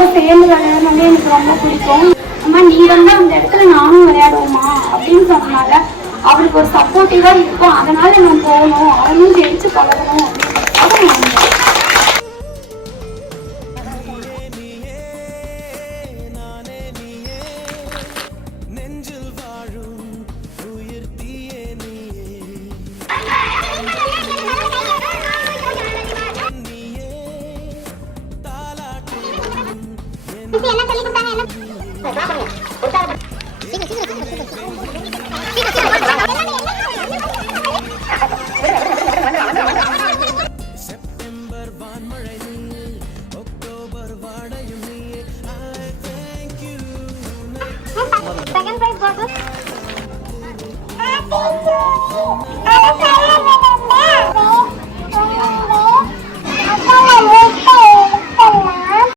கூட சேர்ந்து விளையாடணும்னு எனக்கு ரொம்ப பிடிக்கும். அம்மா நீ வந்து அந்த இடத்துல நானும் விளையாடுவோமா அப்படின்னு சொன்னால அவருக்கு ஒரு சப்போர்ட்டிவா இருக்கும். அதனால நான் போகணும், அவனும் ஜெயிச்சு பழகணும் அப்படின்னு. என்ன சொல்லி கொடுத்தாங்க? செப்டம்பர் வான்மழை நீ, அக்டோபர் வாடையும் நீ. I thank you. Second prize box. I thank you.